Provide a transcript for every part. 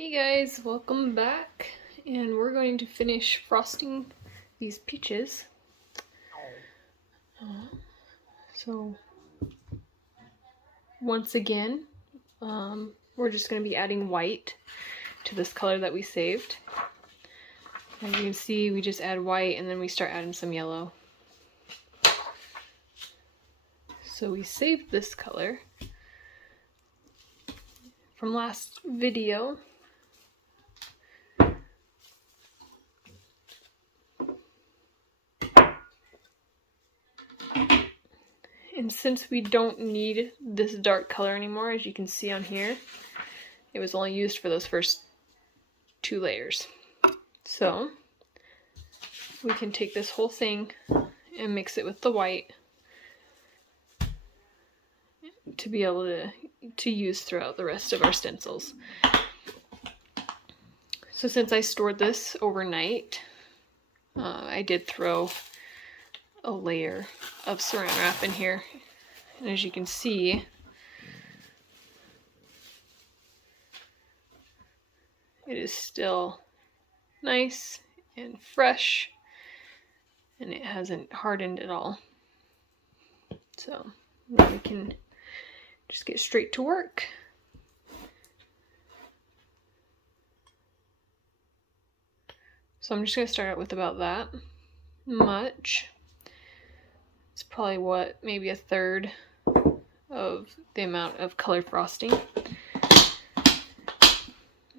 Hey guys, welcome back, and we're going to finish frosting these peaches. So once again, we're just going to be adding white to this color that we saved. As you can see, we just add white and then we start adding some yellow. So we saved this color from last video. And since we don't need this dark color anymore, as you can see on here, it was only used for those first two layers. So we can take this whole thing and mix it with the white to be able to use throughout the rest of our stencils. So since I stored this overnight, I did throw a layer of saran wrap in here, and as you can see, it is still nice and fresh, and it hasn't hardened at all. So now we can just get straight to work. So I'm just going to start out with about that much. It's probably maybe a third of the amount of colored frosting.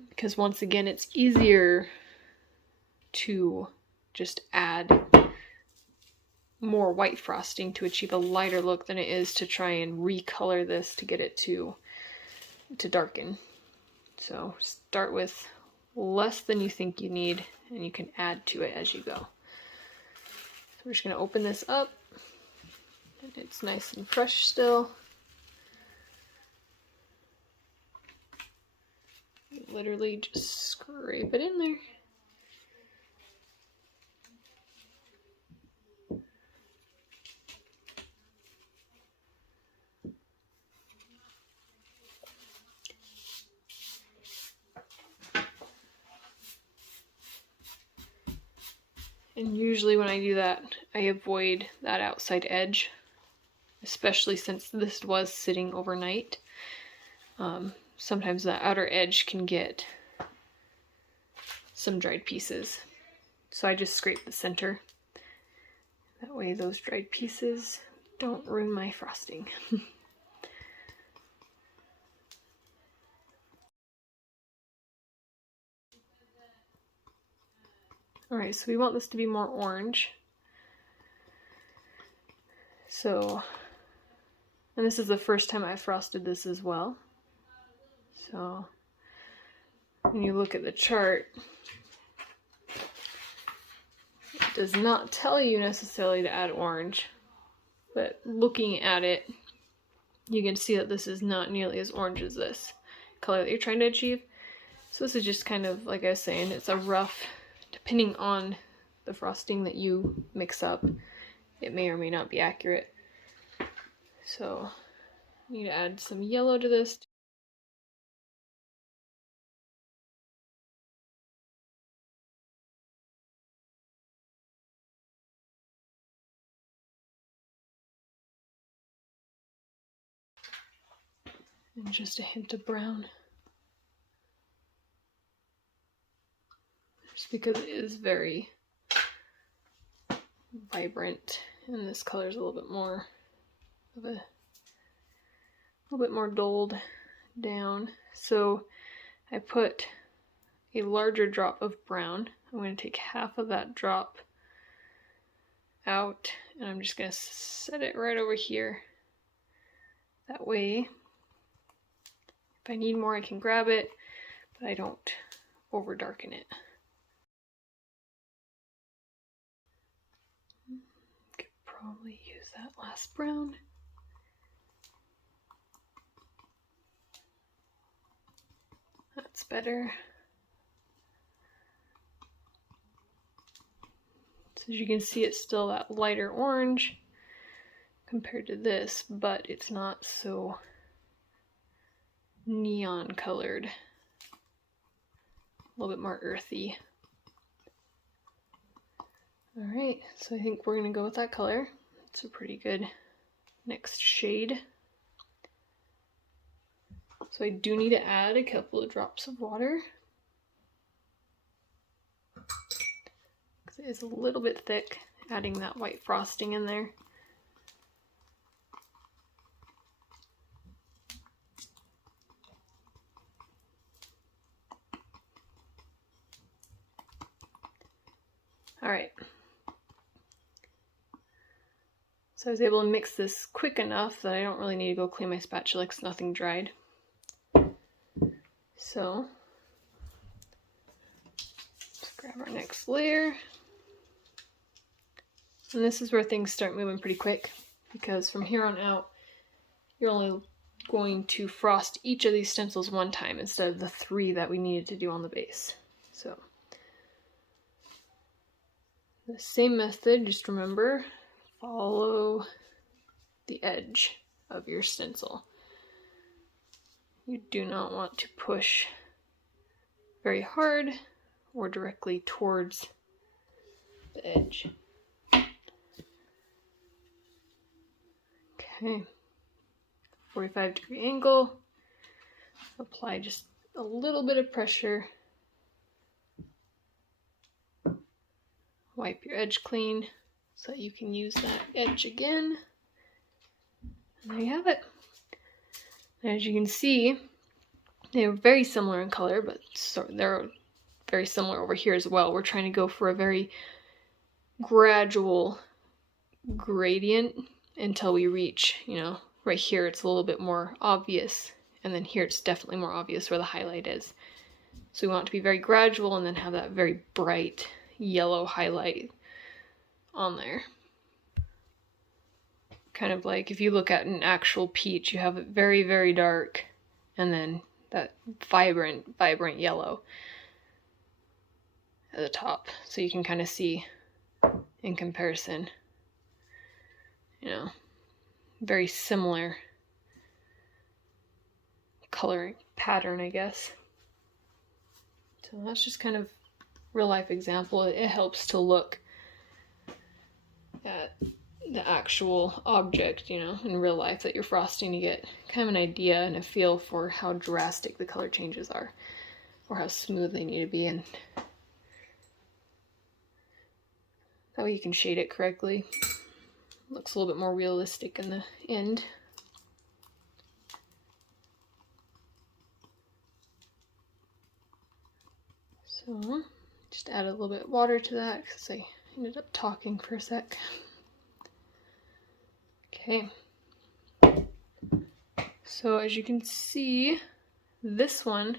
Because once again, it's easier to just add more white frosting to achieve a lighter look than it is to try and recolor this to get it to darken. So start with less than you think you need, and you can add to it as you go. So we're just going to open this up, and it's nice and fresh still. You literally just scrape it in there. And usually when I do that, I avoid that outside edge, especially since this was sitting overnight. Sometimes the outer edge can get some dried pieces. So I just scrape the center. That way those dried pieces don't ruin my frosting. Alright, so we want this to be more orange. So, and this is the first time I frosted this as well. So, when you look at the chart, it does not tell you necessarily to add orange, but looking at it, you can see that this is not nearly as orange as this color that you're trying to achieve. So this is just kind of, like I was saying, it's a rough, depending on the frosting that you mix up, it may or may not be accurate. So you need to add some yellow to this. And just a hint of brown. Just because it is very vibrant, and this color is a little bit more of a little bit more dulled down. So I put a larger drop of brown. I'm going to take half of that drop out, and I'm just going to set it right over here. That way, if I need more, I can grab it, but I don't over darken it. Could probably use that last brown. That's better. So as you can see, it's still that lighter orange compared to this, but it's not so neon colored a little bit more earthy. Alright, so I think we're going to go with that color. It's a pretty good next shade. So I do need to add a couple of drops of water, because it is a little bit thick, adding that white frosting in there. Alright. So I was able to mix this quick enough that I don't really need to go clean my spatula because nothing dried. So, let's grab our next layer. And this is where things start moving pretty quick, because from here on out, you're only going to frost each of these stencils one time instead of the 3 that we needed to do on the base. So, the same method, just remember, follow the edge of your stencil. You do not want to push very hard or directly towards the edge. Okay, 45-degree angle. Apply just a little bit of pressure. Wipe your edge clean so that you can use that edge again. And there you have it. As you can see, they're very similar in color, but they're very similar over here as well. We're trying to go for a very gradual gradient until we reach, right here it's a little bit more obvious, and then here it's definitely more obvious where the highlight is. So we want it to be very gradual and then have that very bright yellow highlight on there. Kind of like if you look at an actual peach, you have it very, very dark, and then that vibrant yellow at the top. So you can kind of see in comparison, very similar coloring pattern, I guess. So that's just kind of real life example. It helps to look at the actual object, in real life that you're frosting, to get kind of an idea and a feel for how drastic the color changes are, or how smooth they need to be, and that way you can shade it correctly. Looks a little bit more realistic in the end. So, just add a little bit of water to that because I ended up talking for a sec. Okay, so as you can see, this one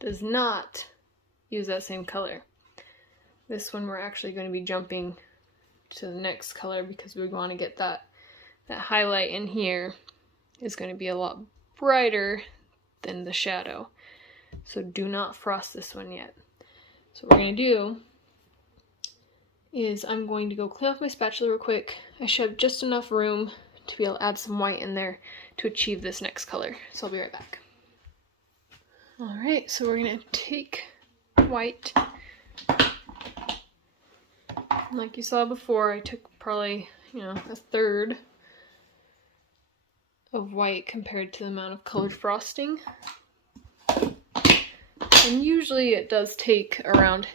does not use that same color. This one we're actually going to be jumping to the next color because we want to get that highlight in here is going to be a lot brighter than the shadow. So do not frost this one yet. So what we're going to do is I'm going to go clean off my spatula real quick. I should have just enough room to be able to add some white in there to achieve this next color. So I'll be right back. Alright, so we're going to take white. Like you saw before, I took probably, a third of white compared to the amount of colored frosting. And usually it does take around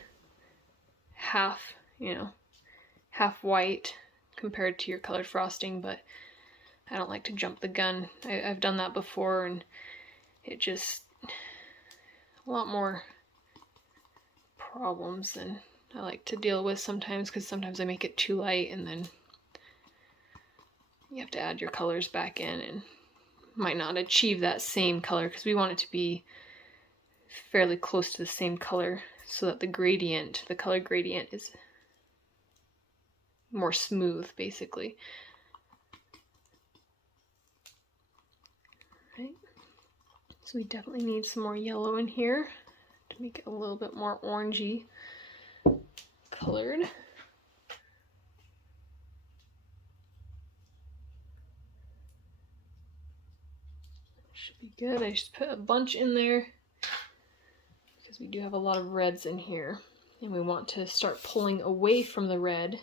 half, half white compared to your colored frosting, but I don't like to jump the gun. I've done that before, and it just a lot more problems than I like to deal with sometimes, because sometimes I make it too light and then you have to add your colors back in and might not achieve that same color, because we want it to be fairly close to the same color so that the color gradient is more smooth, basically. Right. So we definitely need some more yellow in here to make it a little bit more orangey colored. Should be good. I just put a bunch in there because we do have a lot of reds in here, and we want to start pulling away from the red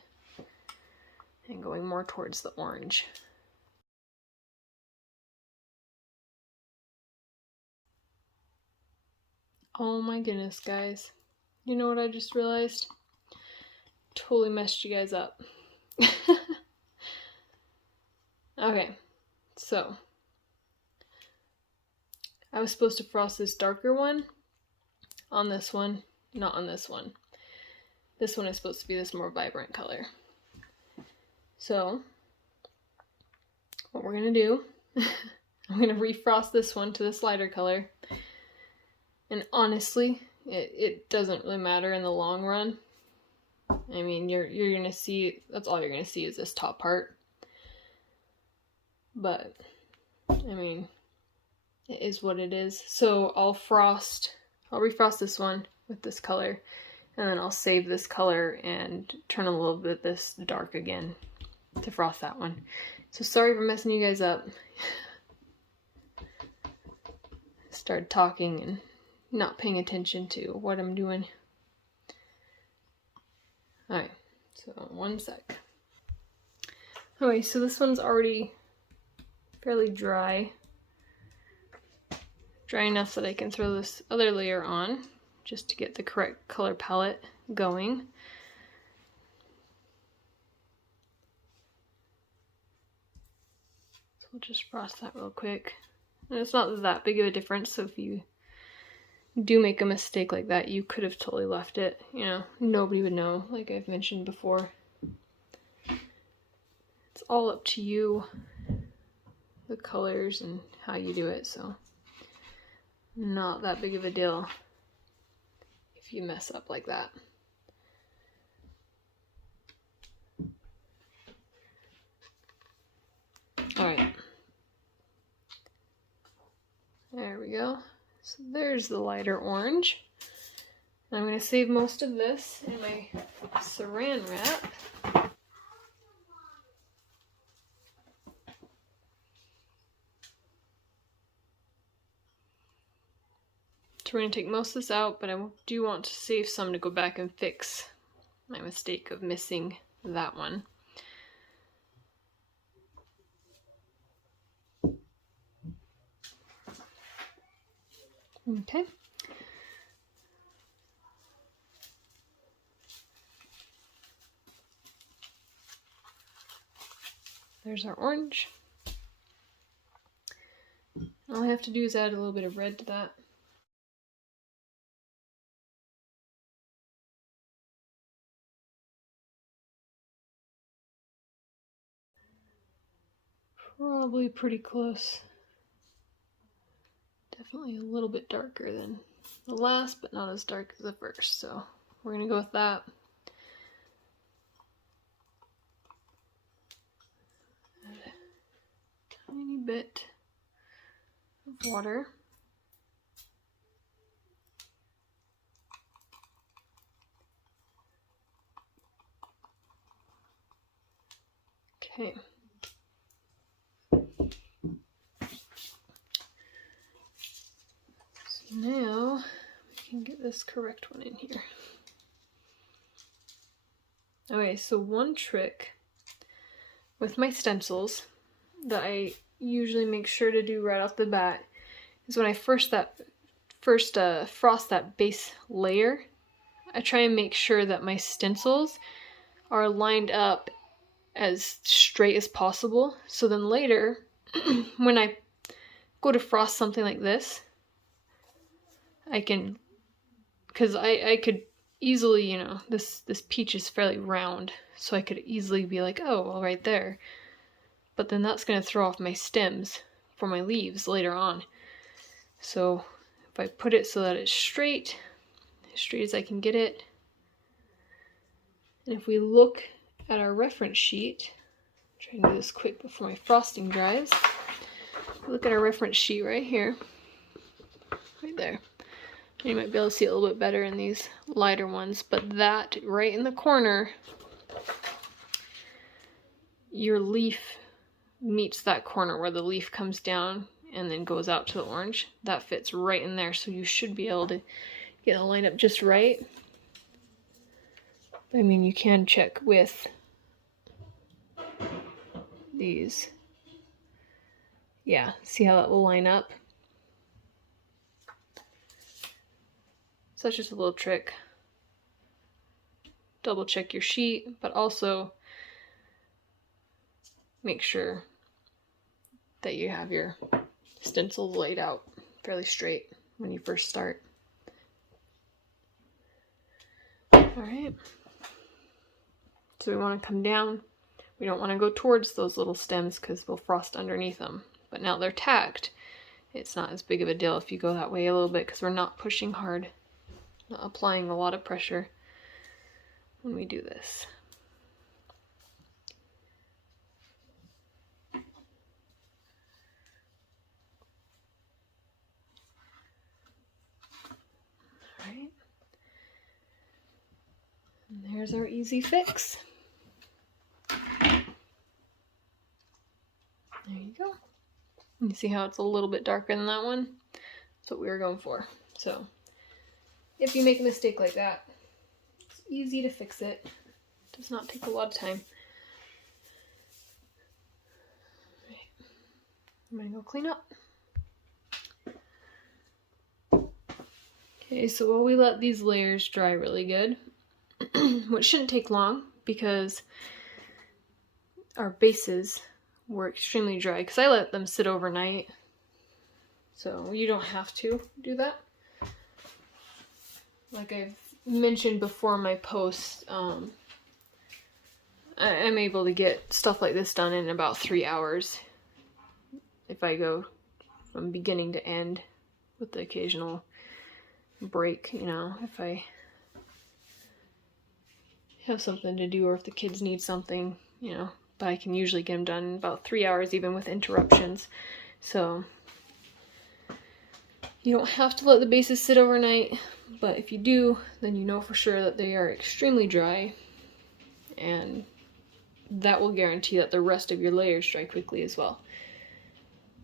and going more towards the orange. Oh my goodness, guys. You know what I just realized? Totally messed you guys up. Okay, so I was supposed to frost this darker one on this one, not on this one. This one is supposed to be this more vibrant color. So what we're gonna do, I'm gonna refrost this one to this lighter color. And honestly, it doesn't really matter in the long run. I mean, you're gonna see, that's all you're gonna see is this top part. But, I mean, it is what it is. So I'll refrost this one with this color, and then I'll save this color and turn a little bit this dark again to frost that one. So sorry for messing you guys up. Started talking and not paying attention to what I'm doing. Alright, so 1 sec. Okay, so this one's already fairly dry. Dry enough that I can throw this other layer on just to get the correct color palette going. So we'll just frost that real quick. And it's not that big of a difference, so if you do make a mistake like that, you could have totally left it. You know, nobody would know, like I've mentioned before. It's all up to you, the colors and how you do it, so not that big of a deal if you mess up like that. Alright. There we go. So there's the lighter orange. I'm going to save most of this in my saran wrap. So we're going to take most of this out, but I do want to save some to go back and fix my mistake of missing that one. Okay. There's our orange. All I have to do is add a little bit of red to that. Probably pretty close. Definitely a little bit darker than the last, but not as dark as the first, so we're gonna go with that. Add a tiny bit of water. Okay. So now we can get this correct one in here. Okay, so one trick with my stencils that I usually make sure to do right off the bat is when I first frost that base layer, I try and make sure that my stencils are lined up as straight as possible. So then later, when I go to frost something like this, I can, because I could easily, you know, this peach is fairly round, so I could easily be like, oh, well, right there. But then that's going to throw off my stems for my leaves later on. So if I put it so that it's straight as I can get it, and if we look at our reference sheet, try and do this quick before my frosting dries. Look at our reference sheet right here, right there. You might be able to see it a little bit better in these lighter ones, but that right in the corner, your leaf meets that corner where the leaf comes down and then goes out to the orange. That fits right in there, so you should be able to get the line up just right. I mean, you can check with these. Yeah, see how that will line up? So that's just a little trick. Double check your sheet, but also make sure that you have your stencils laid out fairly straight when you first start. Alright, so we want to come down. We don't want to go towards those little stems because we'll frost underneath them. But now they're tacked, it's not as big of a deal if you go that way a little bit because we're not pushing hard, not applying a lot of pressure when we do this. Alright. And there's our easy fix. There you go. You see how it's a little bit darker than that one? That's what we were going for. So, if you make a mistake like that, it's easy to fix it. It does not take a lot of time. Right. I'm gonna go clean up. Okay, so while we let these layers dry really good, which shouldn't take long because our bases were extremely dry because I let them sit overnight, so you don't have to do that. Like I've mentioned before in my posts, I'm able to get stuff like this done in about 3 hours if I go from beginning to end with the occasional break, you know, if I have something to do or if the kids need something, you know, but I can usually get them done in about 3 hours even with interruptions. So you don't have to let the bases sit overnight, but if you do, then you know for sure that they are extremely dry, and that will guarantee that the rest of your layers dry quickly as well,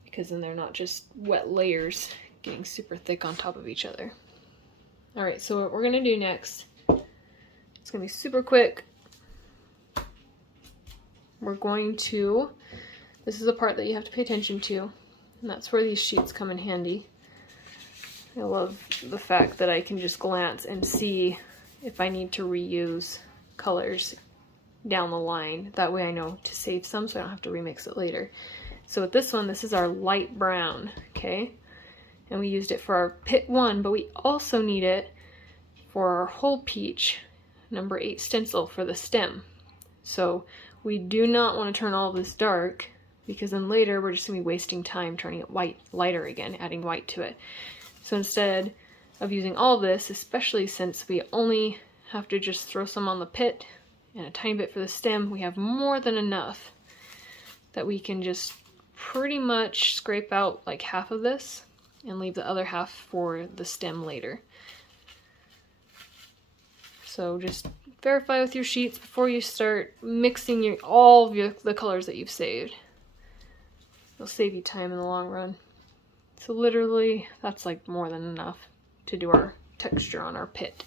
because then they're not just wet layers getting super thick on top of each other. Alright, so what we're going to do next, it's going to be super quick. We're going to, this is the part that you have to pay attention to, and that's where these sheets come in handy. I love the fact that I can just glance and see if I need to reuse colors down the line. That way I know to save some so I don't have to remix it later. So with this one, this is our light brown, okay? And we used it for our pit 1, but we also need it for our whole peach, number 8 stencil for the stem. So we do not want to turn all of this dark, because then later we're just going to be wasting time turning it white, lighter again, adding white to it. So instead of using all of this, especially since we only have to just throw some on the pit and a tiny bit for the stem, we have more than enough that we can just pretty much scrape out like half of this and leave the other half for the stem later. So just verify with your sheets before you start mixing all of the colors that you've saved. It'll save you time in the long run. So literally, that's like more than enough to do our texture on our pit.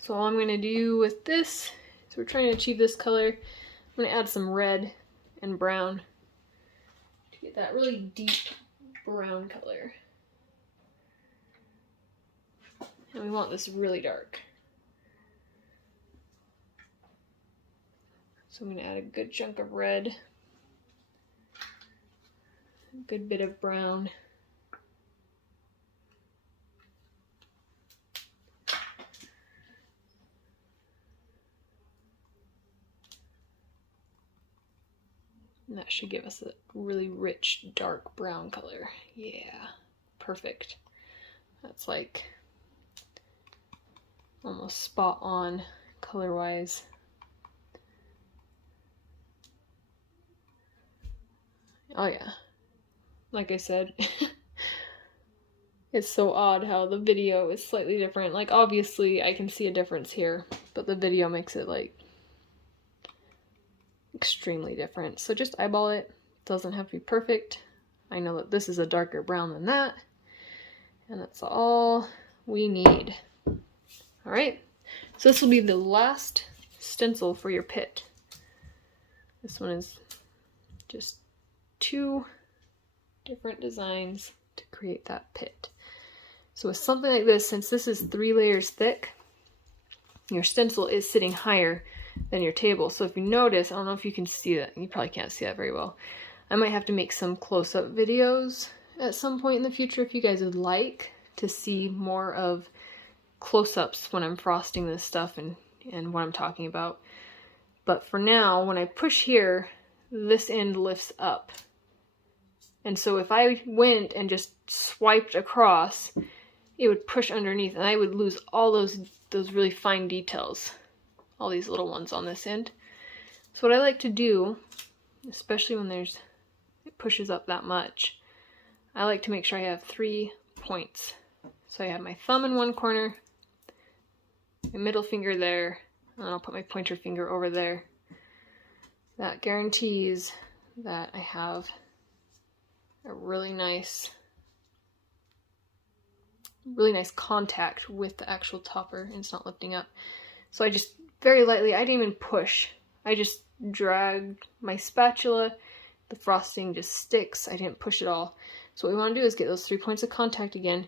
So all I'm going to do with this, so we're trying to achieve this color, I'm going to add some red and brown to get that really deep brown color. And we want this really dark. So I'm going to add a good chunk of red, a good bit of brown, and that should give us a really rich dark brown color. Yeah, perfect. That's like almost spot on color wise. Oh yeah, like I said, it's so odd how the video is slightly different. Like obviously I can see a difference here, but the video makes it like extremely different. So just eyeball it. Doesn't have to be perfect. I know that this is a darker brown than that, and that's all we need. All right, so this will be the last stencil for your pit. This one is just 2 different designs to create that pit. So with something like this, since this is 3 layers thick, your stencil is sitting higher than your table. So if you notice, I don't know if you can see that, you probably can't see that very well. I might have to make some close-up videos at some point in the future if you guys would like to see more of close-ups when I'm frosting this stuff and what I'm talking about. But for now, when I push here, this end lifts up. And so if I went and just swiped across, it would push underneath and I would lose all those really fine details, all these little ones on this end. So what I like to do, especially when it pushes up that much, I like to make sure I have 3 points. So I have my thumb in one corner, my middle finger there, and then I'll put my pointer finger over there. That guarantees that I have a really nice contact with the actual topper and it's not lifting up. So I just very lightly, I didn't even push, I just dragged my spatula, the frosting just sticks, I didn't push at all. So what we want to do is get those 3 points of contact again,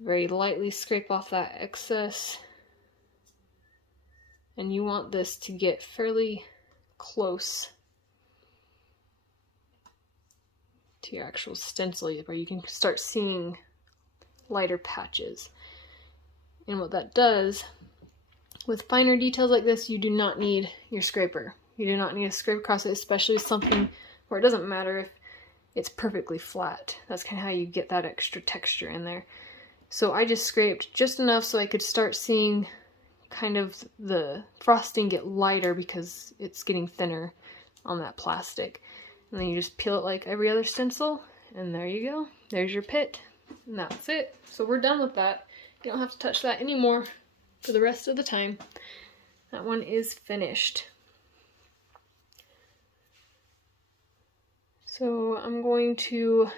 very lightly scrape off that excess, and you want this to get fairly close to your actual stencil where you can start seeing lighter patches. And what that does, with finer details like this, you do not need your scraper. You do not need to scrape across it, especially something where it doesn't matter if it's perfectly flat. That's kind of how you get that extra texture in there. So I just scraped just enough so I could start seeing kind of the frosting get lighter because it's getting thinner on that plastic. And then you just peel it like every other stencil, and there you go. There's your pit, and that's it. So we're done with that. You don't have to touch that anymore for the rest of the time. That one is finished. So I'm going to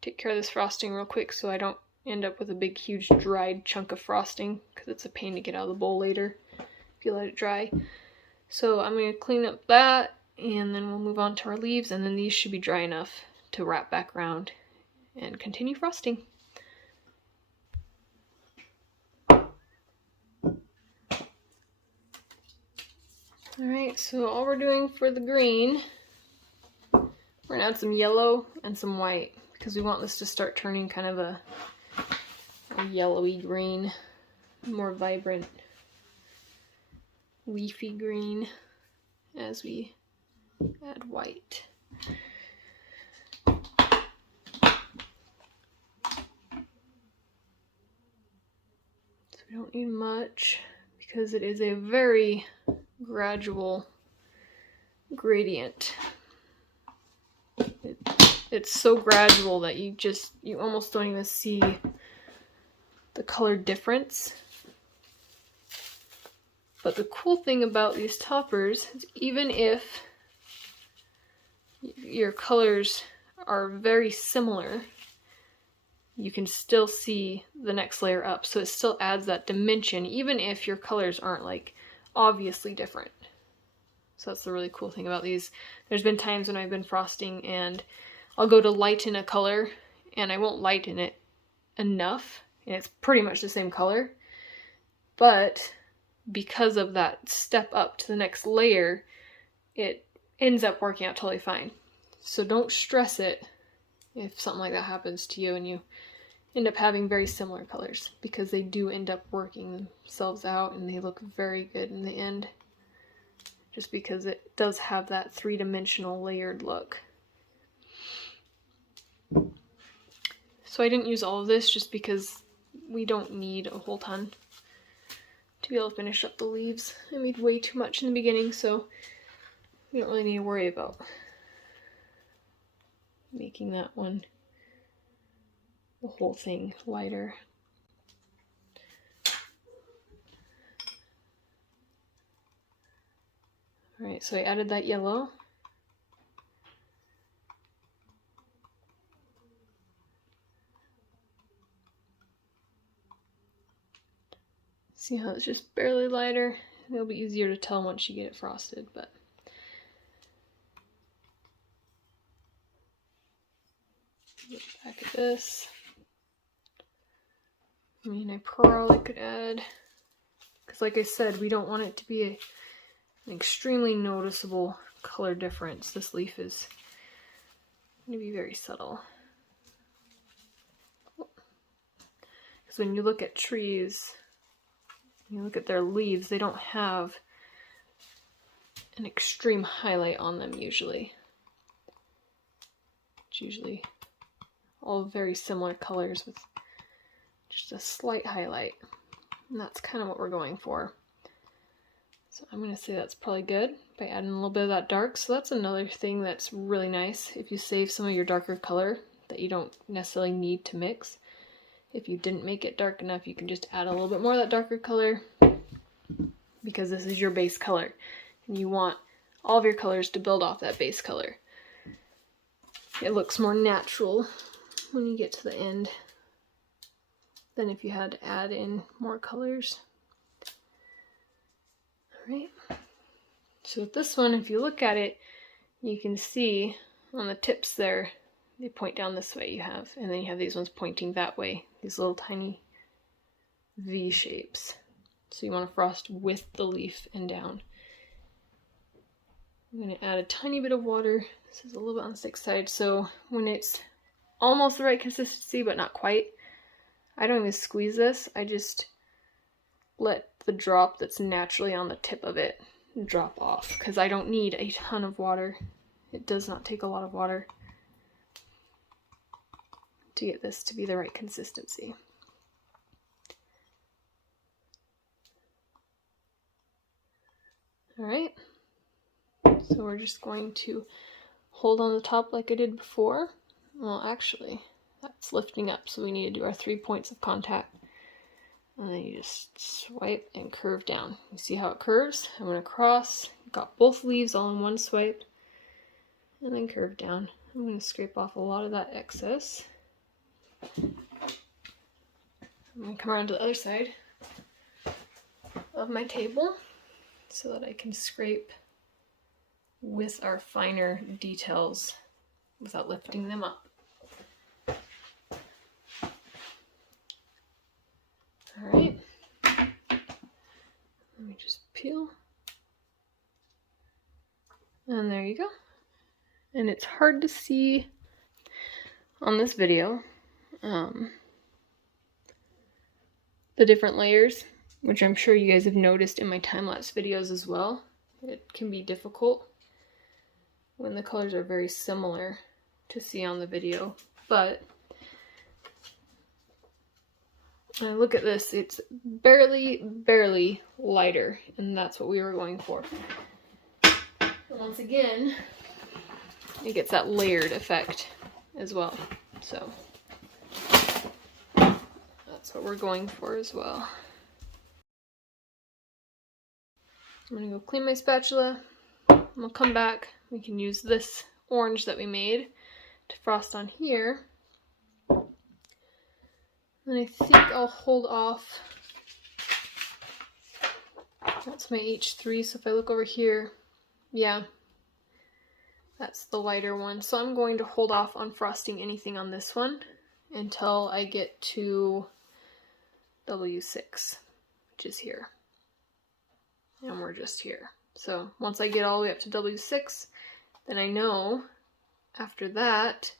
take care of this frosting real quick so I don't end up with a big huge dried chunk of frosting, because it's a pain to get out of the bowl later if you let it dry. So I'm going to clean up that, and then we'll move on to our leaves, and then these should be dry enough to wrap back around and continue frosting. Alright, so all we're doing for the green, we're going to add some yellow and some white, because we want this to start turning kind of a yellowy green, more vibrant leafy green as we add white. So we don't need much because it is a very gradual gradient. It's so gradual that you almost don't even see the color difference. But the cool thing about these toppers is even if your colors are very similar, you can still see the next layer up. So it still adds that dimension even if your colors aren't like obviously different. So that's the really cool thing about these. There's been times when I've been frosting and I'll go to lighten a color and I won't lighten it enough and it's pretty much the same color, but because of that step up to the next layer, it ends up working out totally fine. So don't stress it if something like that happens to you and you end up having very similar colors, because they do end up working themselves out and they look very good in the end, just because it does have that three-dimensional layered look. So I didn't use all of this just because we don't need a whole ton to be able to finish up the leaves. I made way too much in the beginning, so we don't really need to worry about making that one, the whole thing, lighter. Alright, so I added that yellow. See how it's just barely lighter? It'll be easier to tell once you get it frosted, but look back at this. I mean, I probably could add, because like I said, we don't want it to be an extremely noticeable color difference. This leaf is going to be very subtle. Because when you look at trees, you look at their leaves, they don't have an extreme highlight on them usually. It's usually all very similar colors with just a slight highlight. And that's kind of what we're going for. So I'm going to say that's probably good by adding a little bit of that dark. So that's another thing that's really nice. If you save some of your darker color that you don't necessarily need to mix. If you didn't make it dark enough, you can just add a little bit more of that darker color, because this is your base color. And you want all of your colors to build off that base color. It looks more natural when you get to the end than if you had to add in more colors. Alright, so with this one, if you look at it, you can see on the tips there, they point down this way and then you have these ones pointing that way, these little tiny V shapes. So you want to frost with the leaf and down. I'm going to add a tiny bit of water. This is a little bit on the thick side, so when it's almost the right consistency but not quite, I don't even squeeze this, I just let the drop that's naturally on the tip of it drop off, because I don't need a ton of water. It does not take a lot of water to get this to be the right consistency. Alright, so we're just going to hold on the top like I did before. Well, actually, that's lifting up, so we need to do our 3 points of contact. And then you just swipe and curve down. You see how it curves? I'm going to cross, got both leaves all in one swipe, and then curve down. I'm going to scrape off a lot of that excess. I'm going to come around to the other side of my table so that I can scrape with our finer details without lifting them up. Alright, let me just peel, and there you go. And it's hard to see on this video the different layers, which I'm sure you guys have noticed in my time-lapse videos as well. It can be difficult when the colors are very similar to see on the video, but when I look at this, it's barely lighter, and that's what we were going for. And once again, it gets that layered effect as well, so that's what we're going for as well. I'm gonna go clean my spatula, and we'll come back. We can use this orange that we made to frost on here. And I think I'll hold off. That's my H3, so if I look over here, yeah, that's the lighter one. So I'm going to hold off on frosting anything on this one until I get to W6, which is here. And we're just here. So once I get all the way up to W6, then I know after that,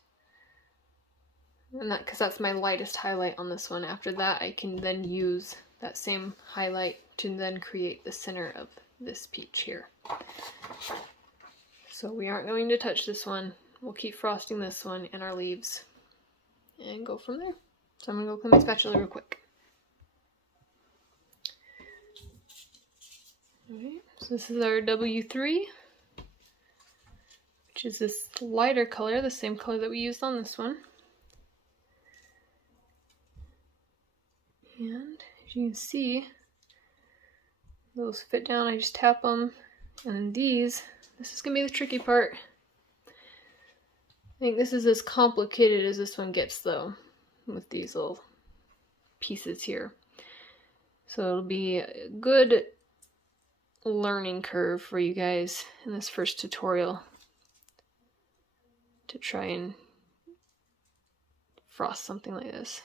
and that, because that's my lightest highlight on this one, after that I can then use that same highlight to then create the center of this peach here. So we aren't going to touch this one. We'll keep frosting this one and our leaves and go from there. So I'm going to go clean my spatula real quick. Alright, so this is our W3, which is this lighter color, the same color that we used on this one. And as you can see, those fit down, I just tap them, and then these, this is going to be the tricky part. I think this is as complicated as this one gets though, with these little pieces here. So it'll be a good learning curve for you guys in this first tutorial to try and frost something like this.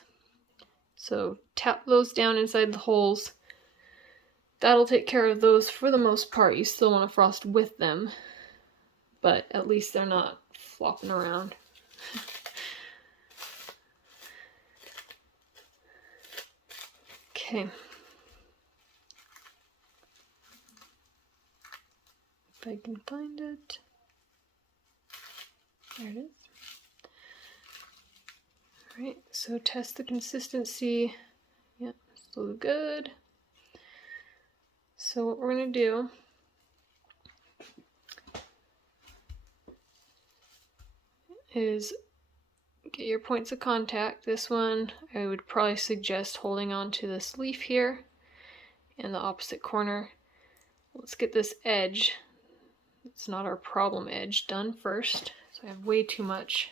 So tap those down inside the holes. That'll take care of those for the most part. You still want to frost with them, but at least they're not flopping around. Okay. If I can find it. There it is. Alright, so test the consistency. Yep, still good. So what we're going to do is get your points of contact. This one, I would probably suggest holding on to this leaf here and the opposite corner. Let's get this edge, it's not our problem edge, done first. So I have way too much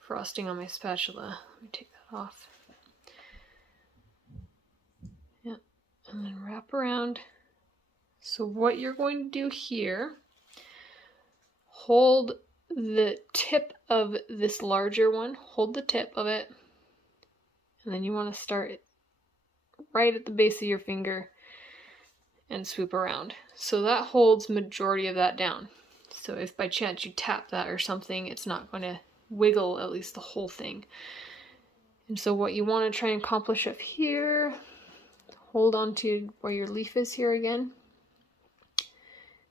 frosting on my spatula. Let me take that off. Yeah, and then wrap around. So what you're going to do here, hold the tip of this larger one, hold the tip of it, and then you want to start it right at the base of your finger and swoop around. So that holds majority of that down. So if by chance you tap that or something, it's not going to wiggle at least the whole thing. And so what you want to try and accomplish up here, hold on to where your leaf is here again.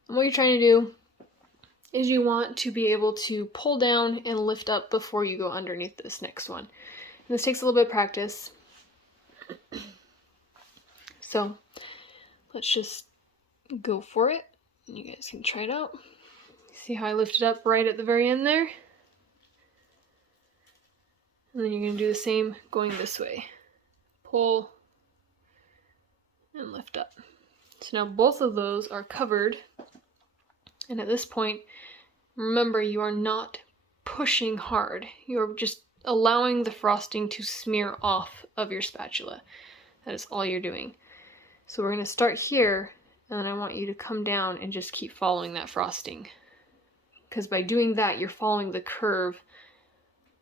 And what you're trying to do is you want to be able to pull down and lift up before you go underneath this next one. And this takes a little bit of practice. So let's just go for it. You guys can try it out. See how I lifted up right at the very end there? And then you're going to do the same going this way. Pull and lift up. So now both of those are covered. And at this point, remember, you are not pushing hard. You're just allowing the frosting to smear off of your spatula. That is all you're doing. So we're going to start here, and then I want you to come down and just keep following that frosting. Because by doing that, you're following the curve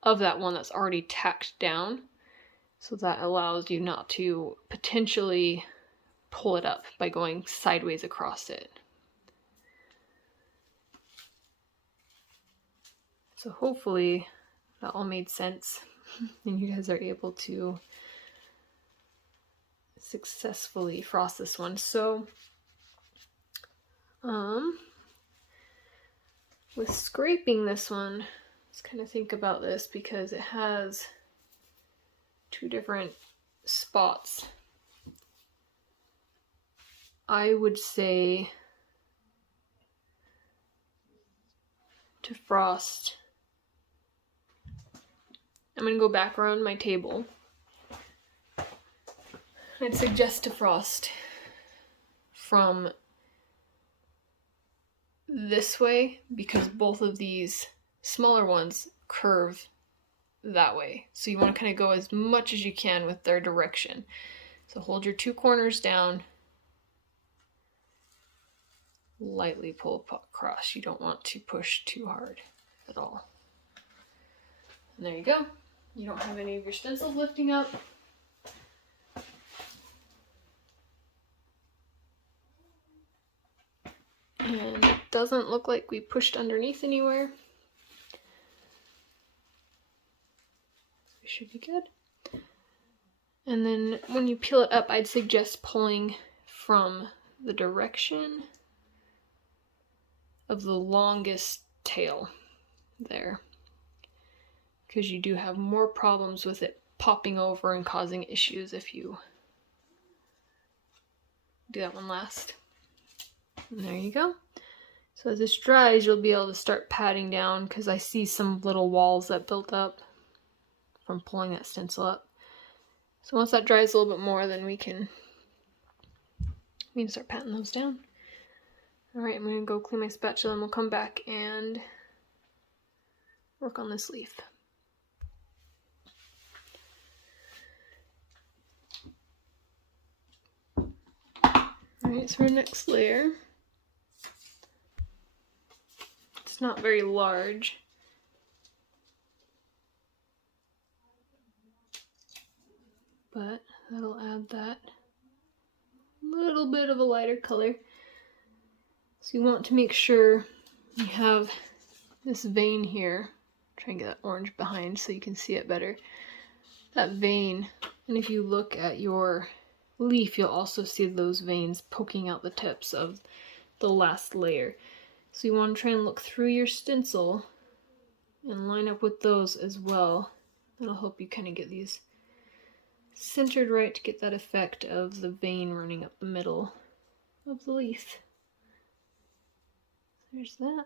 of that one that's already tacked down. So that allows you not to potentially pull it up by going sideways across it. So hopefully that all made sense and you guys are able to successfully frost this one. So with scraping this one, let's kind of think about this because it has two different spots. I would say to frost, I'm going to go back around my table. I'd suggest to frost from this way because both of these smaller ones curve that way. So you want to kind of go as much as you can with their direction. So hold your two corners down. Lightly pull across. You don't want to push too hard at all. And there you go. You don't have any of your stencils lifting up. And it doesn't look like we pushed underneath anywhere. We should be good. And then when you peel it up, I'd suggest pulling from the direction of the longest tail there, because you do have more problems with it popping over and causing issues if you do that one last. And there you go. So as this dries, you'll be able to start patting down because I see some little walls that built up from pulling that stencil up. So once that dries a little bit more, then we can start patting those down. Alright, I'm going to go clean my spatula and we'll come back and work on this leaf. Alright, so our next layer, it's not very large. But that'll add that little bit of a lighter color. So you want to make sure you have this vein here. Try and get that orange behind so you can see it better. That vein, and if you look at your leaf, you'll also see those veins poking out the tips of the last layer. So you want to try and look through your stencil and line up with those as well. That'll help you kind of get these centered right to get that effect of the vein running up the middle of the leaf. There's that.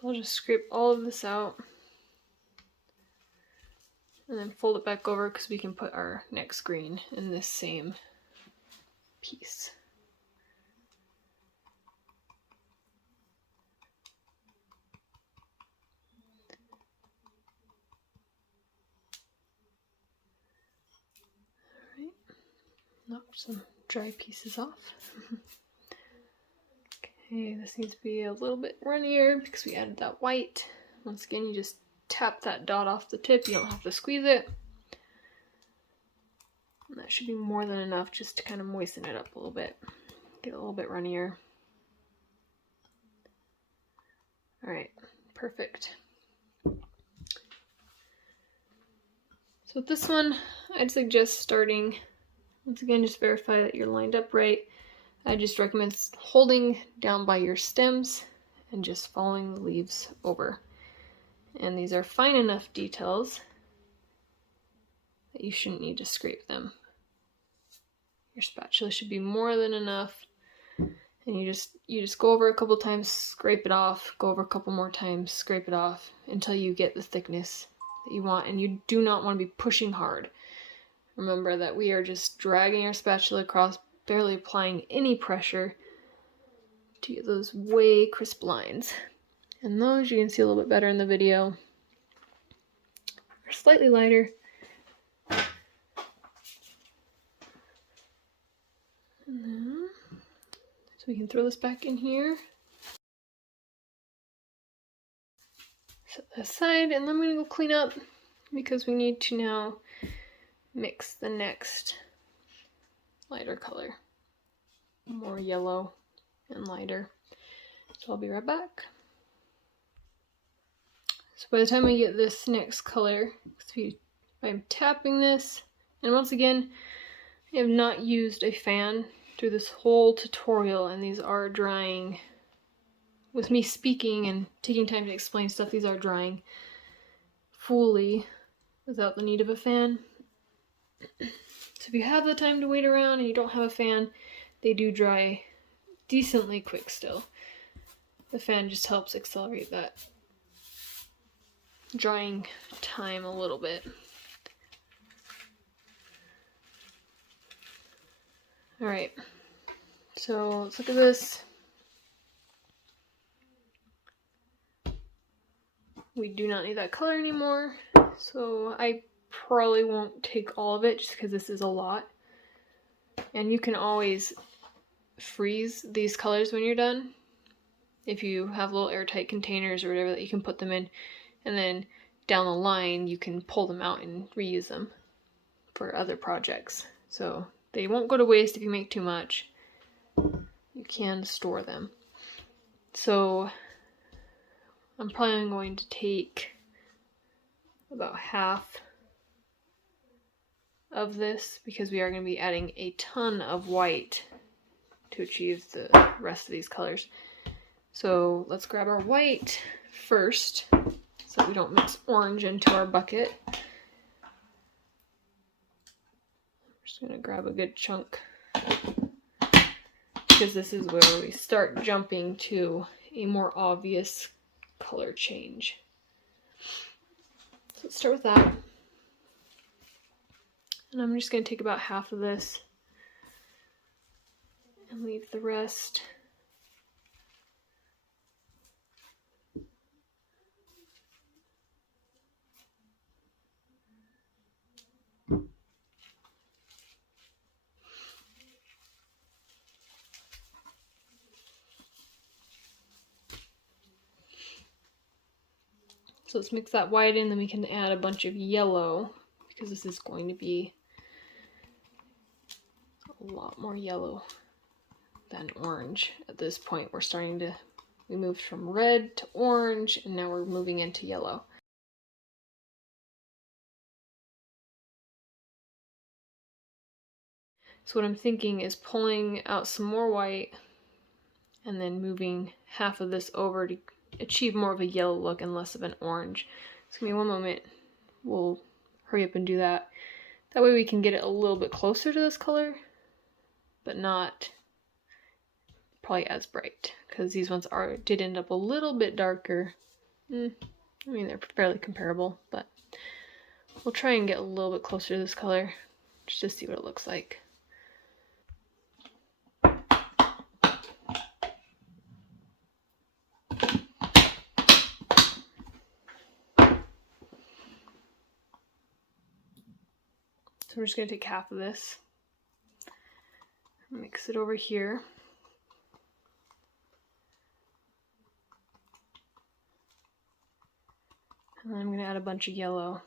So I'll just scrape all of this out and then fold it back over because we can put our next green in this same piece. Alright, knock some dry pieces off. Okay, this needs to be a little bit runnier because we added that white. Once again, you just tap that dot off the tip, you don't have to squeeze it. And that should be more than enough just to kind of moisten it up a little bit. Get it a little bit runnier. Alright, perfect. So with this one, I'd suggest starting, once again, just verify that you're lined up right. I just recommend holding down by your stems and just following the leaves over. And these are fine enough details that you shouldn't need to scrape them. Your spatula should be more than enough. And you just go over a couple times, scrape it off, go over a couple more times, scrape it off until you get the thickness that you want. And you do not want to be pushing hard. Remember that we are just dragging our spatula across, barely applying any pressure to get those way crisp lines. And those you can see a little bit better in the video are slightly lighter. And then, so we can throw this back in here. Set that aside, and then I'm going to go clean up because we need to now mix the next lighter color. More yellow and lighter. So I'll be right back. So by the time I get this next color, I'm tapping this, and once again, I have not used a fan through this whole tutorial, and these are drying. With me speaking and taking time to explain stuff, these are drying fully without the need of a fan. So if you have the time to wait around and you don't have a fan, they do dry decently quick still. The fan just helps accelerate that drying time a little bit. Alright, so let's look at this. We do not need that color anymore, so I probably won't take all of it just because this is a lot. And you can always freeze these colors when you're done. If you have little airtight containers or whatever that you can put them in, and then down the line you can pull them out and reuse them for other projects. So they won't go to waste if you make too much. You can store them. So I'm probably going to take about half of this because we are going to be adding a ton of white to achieve the rest of these colors. So let's grab our white first so we don't mix orange into our bucket. I'm just going to grab a good chunk because this is where we start jumping to a more obvious color change. let's start with that. And I'm just going to take about half of this and leave the rest. So let's mix that white in, then we can add a bunch of yellow, because this is going to be a lot more yellow than orange. At this point, we moved from red to orange, and now we're moving into yellow. So what I'm thinking is pulling out some more white, and then moving half of this over to achieve more of a yellow look and less of an orange. So give me one moment. We'll hurry up and do that. That way we can get it a little bit closer to this color, but not probably as bright, because these ones did end up a little bit darker. I mean, they're fairly comparable, but we'll try and get a little bit closer to this color just to see what it looks like. So we're just going to take half of this, mix it over here. And then I'm going to add a bunch of yellow.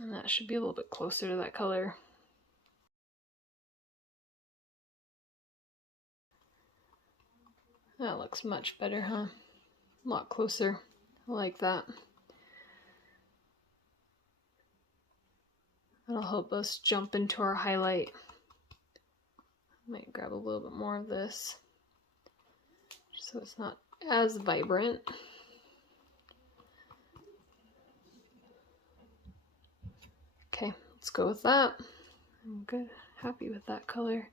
And that should be a little bit closer to that color. That looks much better, huh? A lot closer. I like that. That'll help us jump into our highlight. Might grab a little bit more of this, just so it's not as vibrant. Okay, let's go with that. I'm good, happy with that color.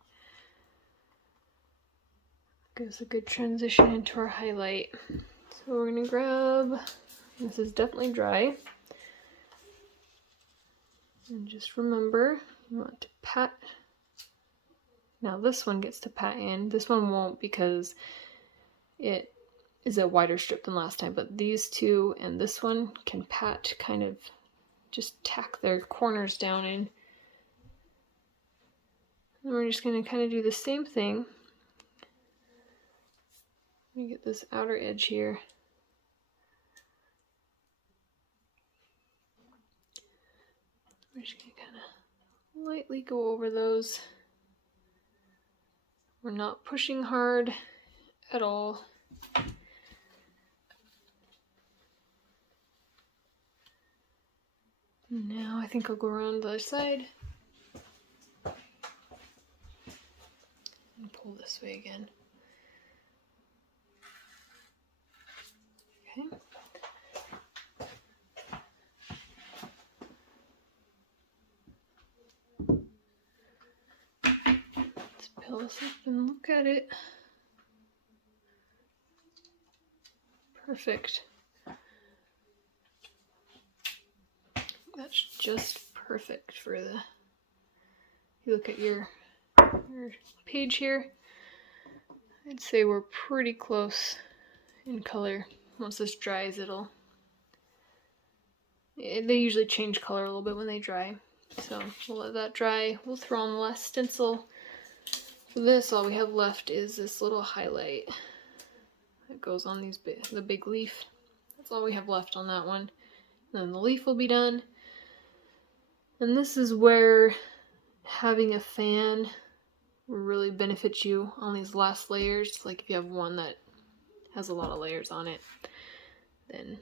Gives a good transition into our highlight. So we're gonna grab, this is definitely dry. And just remember, you want to pat. Now this one gets to pat in. This one won't, because it is a wider strip than last time, but these two and this one can pat, kind of just tack their corners down in. And we're just going to kind of do the same thing. Let me get this outer edge here. We're just going to kind of lightly go over those. We're not pushing hard at all. Now I think I'll go around the other side and pull this way again. Okay. Let's peel this up and look at it. Perfect. That's just perfect for the, you look at your page here, I'd say we're pretty close in color. Once this dries, they usually change color a little bit when they dry. So we'll let that dry. We'll throw on the last stencil. For this, all we have left is this little highlight that goes on the big leaf. That's all we have left on that one. And then the leaf will be done. And this is where having a fan will really benefit you on these last layers. Like if you have one that has a lot of layers on it, then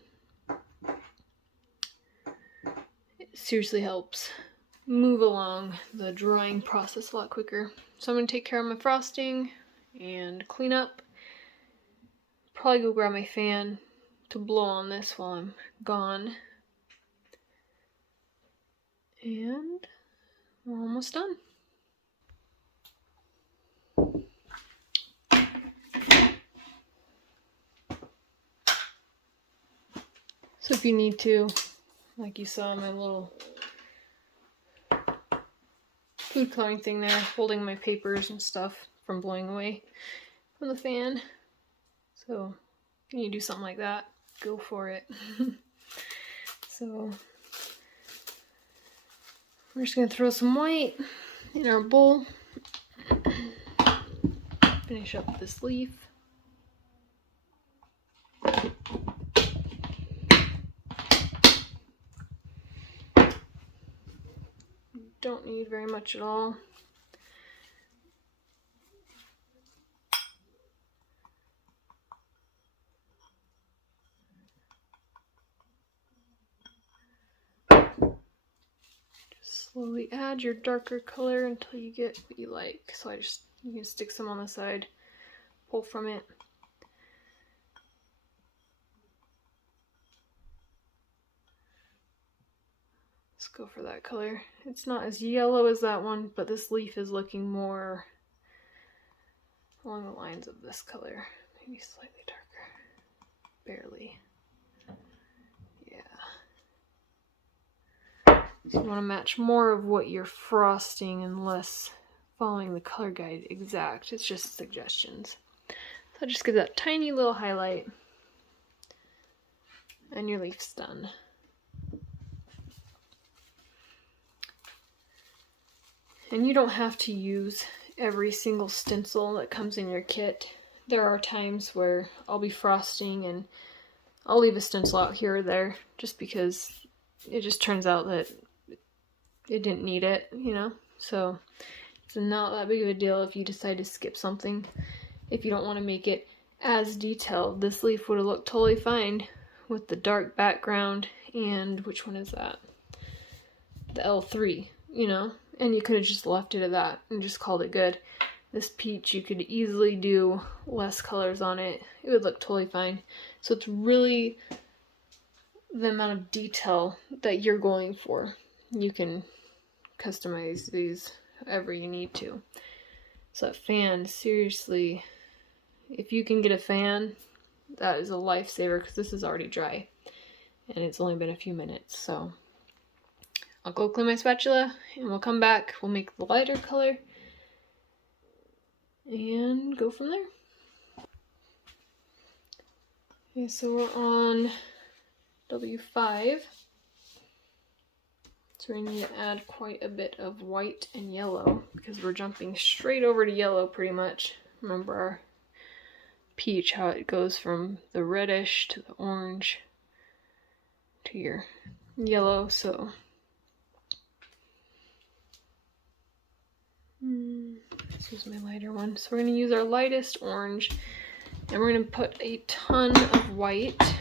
it seriously helps move along the drying process a lot quicker. So I'm going to take care of my frosting and clean up. Probably go grab my fan to blow on this while I'm gone. And we're almost done. So if you need to, like you saw my little food coloring thing there, holding my papers and stuff from blowing away from the fan. So if you do something like that, go for it. So we're just gonna throw some white in our bowl. Finish up this leaf. Don't need very much at all. Just slowly add your darker color until you get what you like. So you can stick some on the side, pull from it. Let's go for that color. It's not as yellow as that one, but this leaf is looking more along the lines of this color. Maybe slightly darker. Barely. Yeah. So you want to match more of what you're frosting and less following the color guide exact. It's just suggestions. So just give that tiny little highlight and your leaf's done. And you don't have to use every single stencil that comes in your kit. There are times where I'll be frosting and I'll leave a stencil out here or there just because it just turns out that it didn't need it, you know? So it's not that big of a deal if you decide to skip something. If you don't want to make it as detailed, this leaf would have looked totally fine with the dark background and which one is that? The L3, you know? And you could have just left it at that and just called it good. This peach, you could easily do less colors on it. It would look totally fine. So it's really the amount of detail that you're going for. You can customize these however you need to. So that fan, seriously, if you can get a fan, that is a lifesaver because this is already dry. And it's only been a few minutes, so I'll go clean my spatula and we'll come back. We'll make the lighter color and go from there. Okay, so we're on W5. So we need to add quite a bit of white and yellow because we're jumping straight over to yellow pretty much. Remember our peach, how it goes from the reddish to the orange to your yellow, so this is my lighter one. So we're going to use our lightest orange and we're going to put a ton of white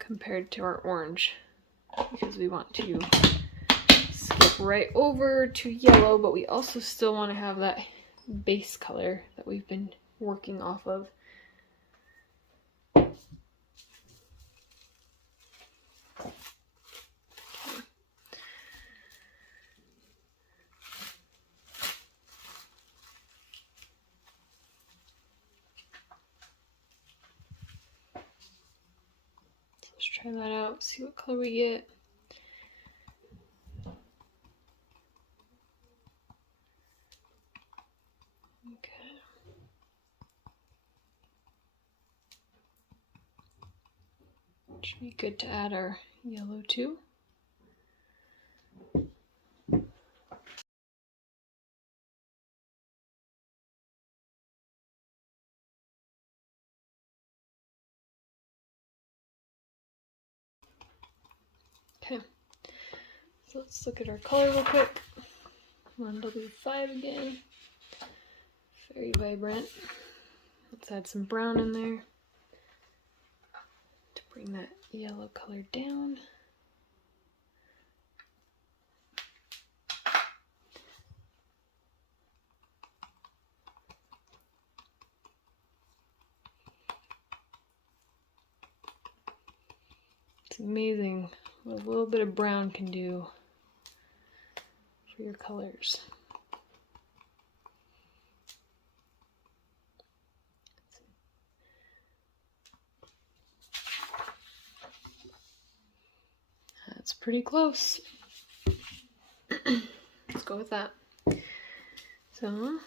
compared to our orange because we want to skip right over to yellow, but we also still want to have that base color that we've been working off of. Let's try that out, see what color we get. Okay. Should be good to add our yellow too. Okay, so let's look at our color real quick. I'm on W5 again. Very vibrant. Let's add some brown in there to bring that yellow color down. It's amazing what a little bit of brown can do for your colors. That's pretty close. Let's go with that. So,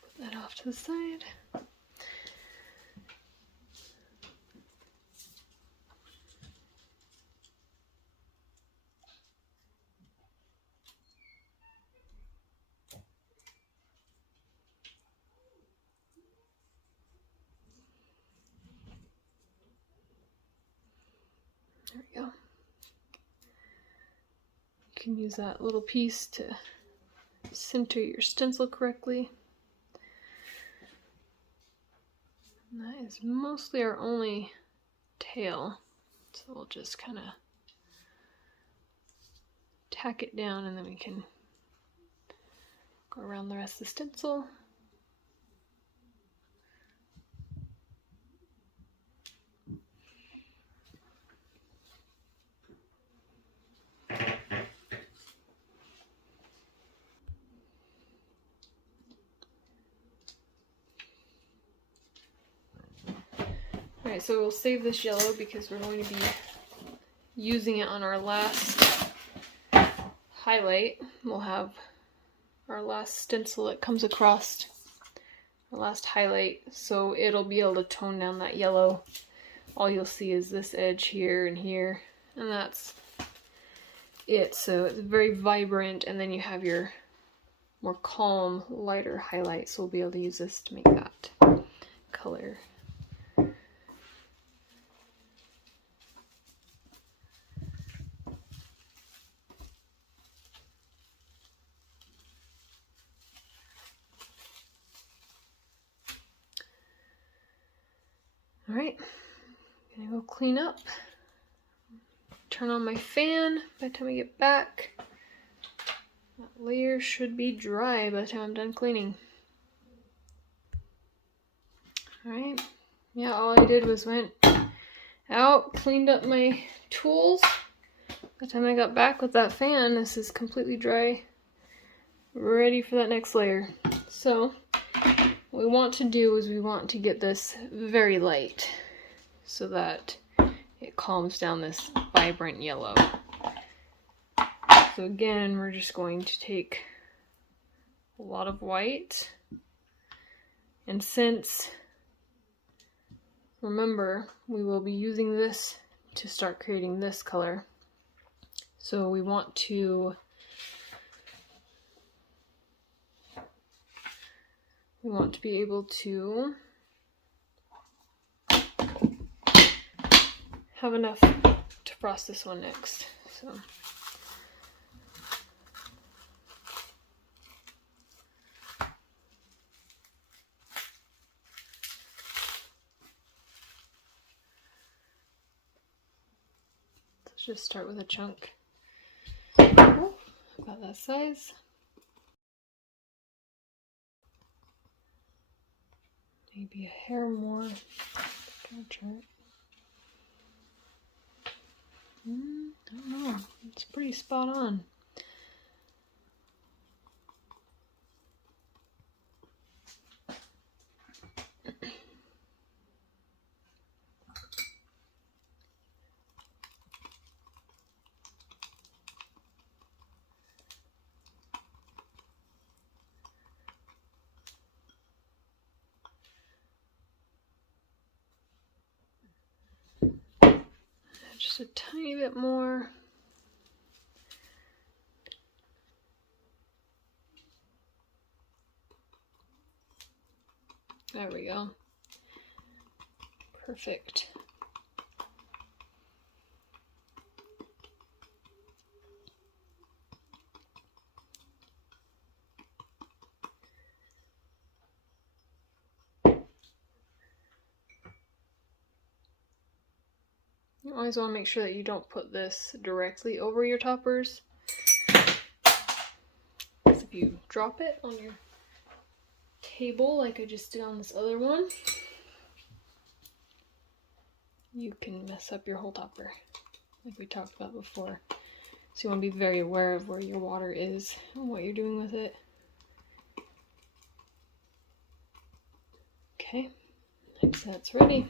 put that off to the side. There we go. You can use that little piece to center your stencil correctly. And that is mostly our only tail. So we'll just kind of tack it down and then we can go around the rest of the stencil. Alright, so we'll save this yellow because we're going to be using it on our last highlight. We'll have our last stencil that comes across our last highlight, so it'll be able to tone down that yellow. All you'll see is this edge here, and that's it. So it's very vibrant, and then you have your more calm, lighter highlight, so we'll be able to use this to make that color. Alright, I'm gonna go clean up, turn on my fan by the time I get back. That layer should be dry by the time I'm done cleaning. Alright, yeah, all I did was went out, cleaned up my tools. By the time I got back with that fan, this is completely dry, ready for that next layer. So, what we want to do is we want to get this very light so that it calms down this vibrant yellow. So again, we're just going to take a lot of white, and since, remember, we will be using this to start creating this color, so we want to be able to have enough to frost this one next. So let's just start with a chunk. Oh, about that size. Maybe a hair more. I don't know. It's pretty spot on. Just a tiny bit more. There we go. Perfect. You always want to make sure that you don't put this directly over your toppers, because if you drop it on your table like I just did on this other one, you can mess up your whole topper like we talked about before. So you want to be very aware of where your water is and what you're doing with it. Okay, next that's ready.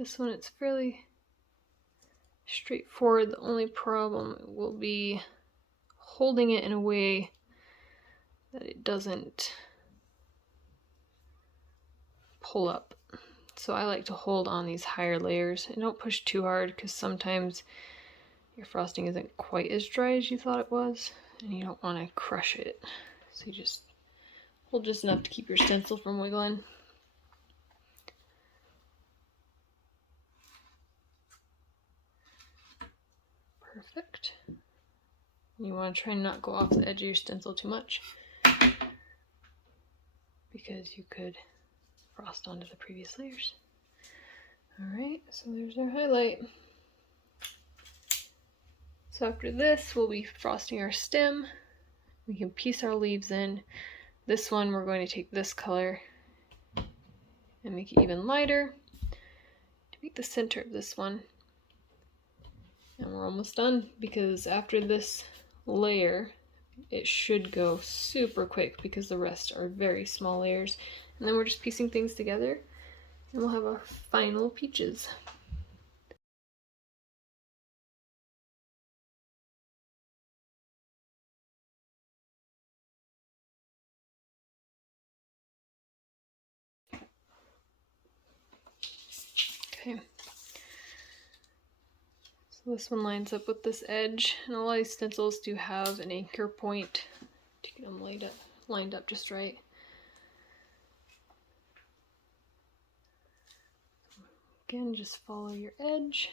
This one, it's fairly straightforward. The only problem will be holding it in a way that it doesn't pull up. So I like to hold on these higher layers and don't push too hard, because sometimes your frosting isn't quite as dry as you thought it was and you don't want to crush it. So you just hold just enough to keep your stencil from wiggling. Perfect. You want to try and not go off the edge of your stencil too much, because you could frost onto the previous layers. Alright, so there's our highlight. So after this, we'll be frosting our stem. We can piece our leaves in. This one, we're going to take this color and make it even lighter to make the center of this one. And we're almost done, because after this layer, it should go super quick because the rest are very small layers. And then we're just piecing things together and we'll have our final peaches. Okay. So this one lines up with this edge, and a lot of these stencils do have an anchor point to get them lined up just right. Again, just follow your edge.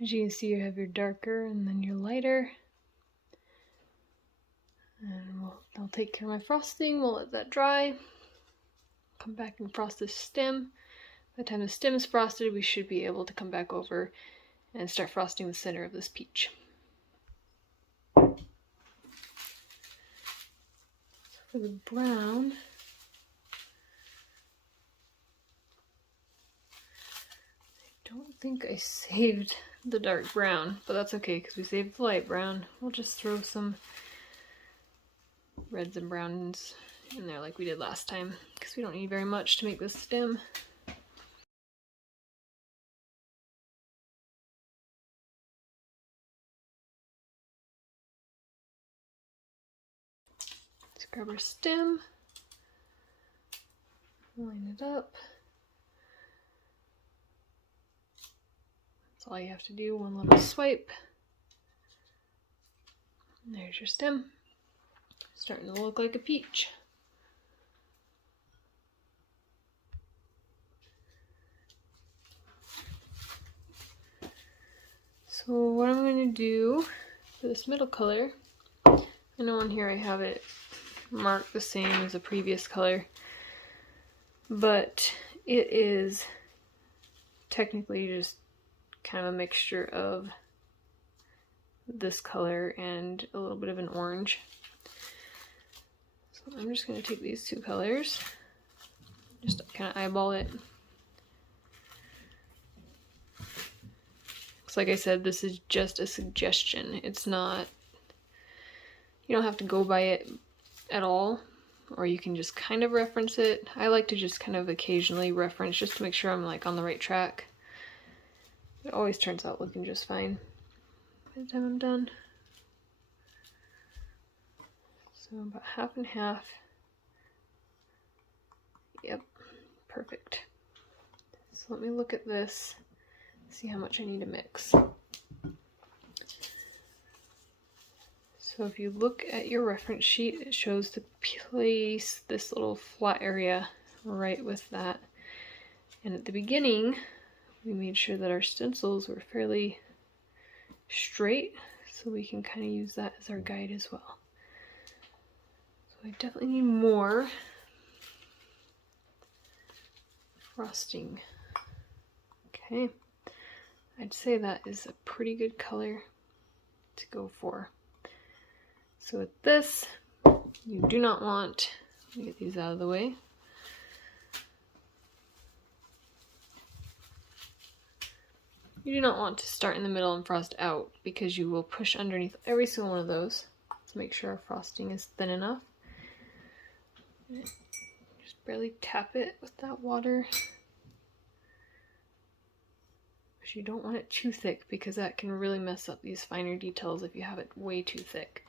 As you can see, you have your darker and then your lighter. And I'll take care of my frosting. We'll let that dry. Come back and frost the stem. By the time the stem is frosted, we should be able to come back over and start frosting the center of this peach. So for the brown, I don't think I saved the dark brown, but that's okay because we saved the light brown. We'll just throw some reds and browns in there like we did last time, because we don't need very much to make this stem. Let's grab our stem, line it up. That's all you have to do, one little swipe. And there's your stem. Starting to look like a peach. So what I'm going to do for this middle color, I know on here I have it marked the same as the previous color, but it is technically just kind of a mixture of this color and a little bit of an orange. So I'm just going to take these two colors, just kind of eyeball it. Because like I said, this is just a suggestion. It's not, you don't have to go by it at all, or you can just kind of reference it. I like to just kind of occasionally reference just to make sure I'm like on the right track. It always turns out looking just fine by the time I'm done. So about half and half. Yep, perfect. So let me look at this, see how much I need to mix. So if you look at your reference sheet, it shows to place this little flat area right with that. And at the beginning, we made sure that our stencils were fairly straight, so we can kind of use that as our guide as well. So I definitely need more frosting. Okay, I'd say that is a pretty good color. to go for. So with this, you do not want, let me get these out of the way. You do not want to start in the middle and frost out because you will push underneath every single one of those. Let's make sure our frosting is thin enough. Just barely tap it with that water. But you don't want it too thick because that can really mess up these finer details if you have it way too thick.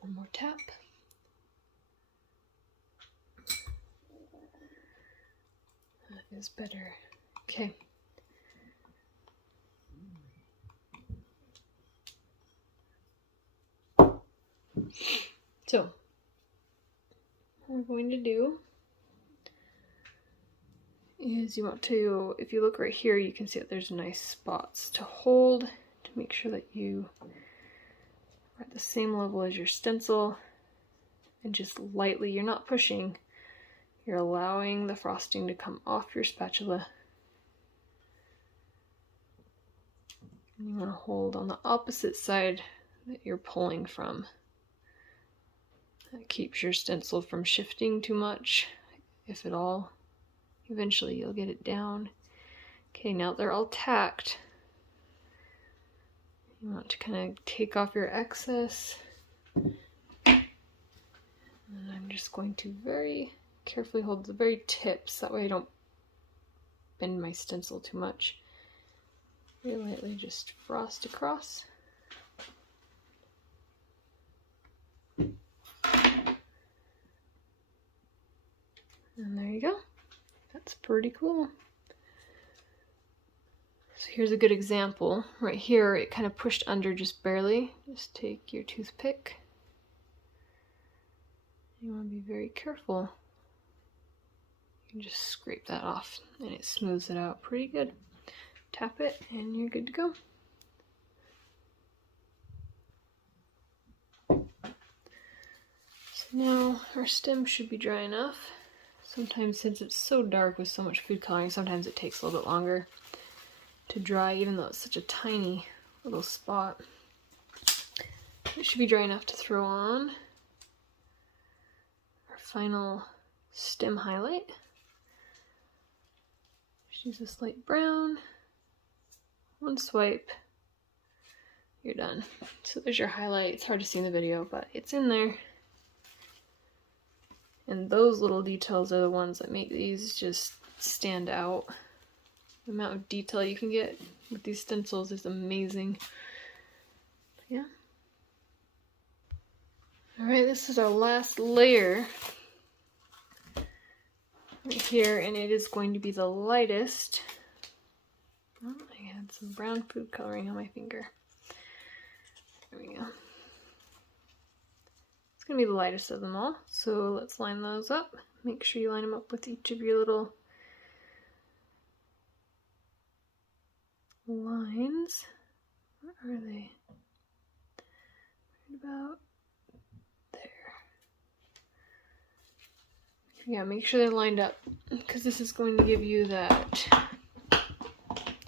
One more tap. That is better. Okay. So, what we're going to do is you want to, if you look right here, you can see that there's nice spots to hold to make sure that you are at the same level as your stencil, and just lightly, you're not pushing, you're allowing the frosting to come off your spatula. And you want to hold on the opposite side that you're pulling from. That keeps your stencil from shifting too much, if at all. Eventually you'll get it down. Okay, now they're all tacked. You want to kind of take off your excess. And I'm just going to very carefully hold the very tips, that way I don't bend my stencil too much. Very lightly just frost across. And there you go. That's pretty cool. So here's a good example. Right here, it kind of pushed under just barely. Just take your toothpick. You want to be very careful. You can just scrape that off and it smooths it out pretty good. Tap it and you're good to go. So now our stem should be dry enough. Sometimes, since it's so dark with so much food coloring, sometimes it takes a little bit longer to dry, even though it's such a tiny little spot. It should be dry enough to throw on our final stem highlight. Just use this light brown. One swipe, you're done. So there's your highlight. It's hard to see in the video, but it's in there. And those little details are the ones that make these just stand out. The amount of detail you can get with these stencils is amazing. Yeah. Alright, this is our last layer right here, and it is going to be the lightest. Oh, I had some brown food coloring on my finger. There we go. It's going to be the lightest of them all, so let's line those up. Make sure you line them up with each of your little lines. Where are they? Right about there. Yeah, make sure they're lined up, because this is going to give you that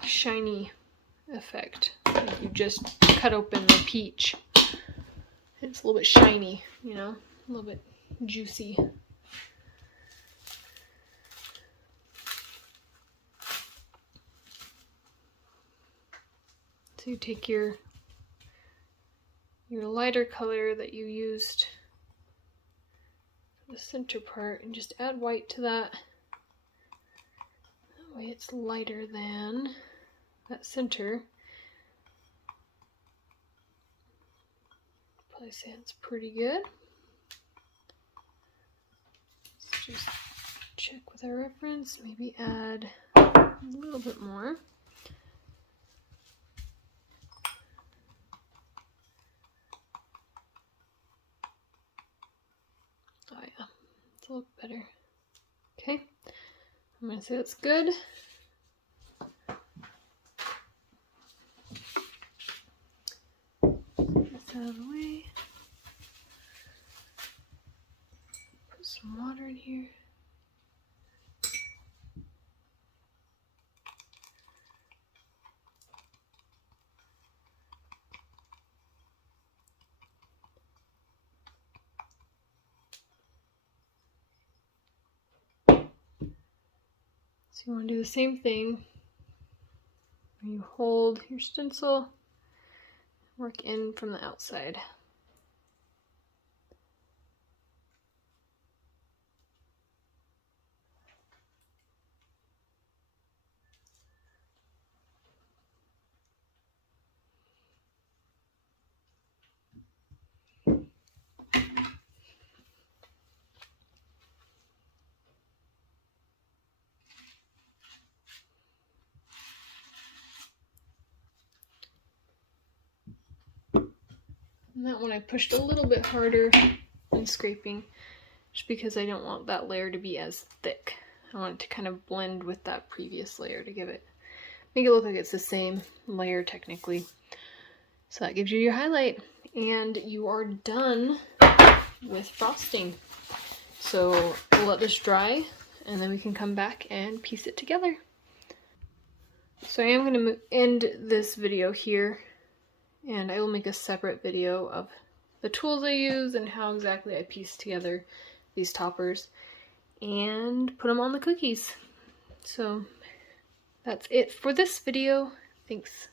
shiny effect. Like you just cut open the peach. It's a little bit shiny, you know, a little bit juicy. So you take your lighter color that you used for the center part and just add white to that. That way it's lighter than that center. Probably say it's pretty good. Let's just check with our reference, maybe add a little bit more. Oh yeah, it's a little better. Okay, I'm gonna say that's good. This out of the way. Put some water in here. So you want to do the same thing. You hold your stencil, work in from the outside. And that one I pushed a little bit harder than scraping, just because I don't want that layer to be as thick. I want it to kind of blend with that previous layer to make it look like it's the same layer technically. So that gives you your highlight, and you are done with frosting. So we'll let this dry, and then we can come back and piece it together. So I am going to end this video here, and I will make a separate video of the tools I use and how exactly I piece together these toppers and put them on the cookies. So that's it for this video. Thanks.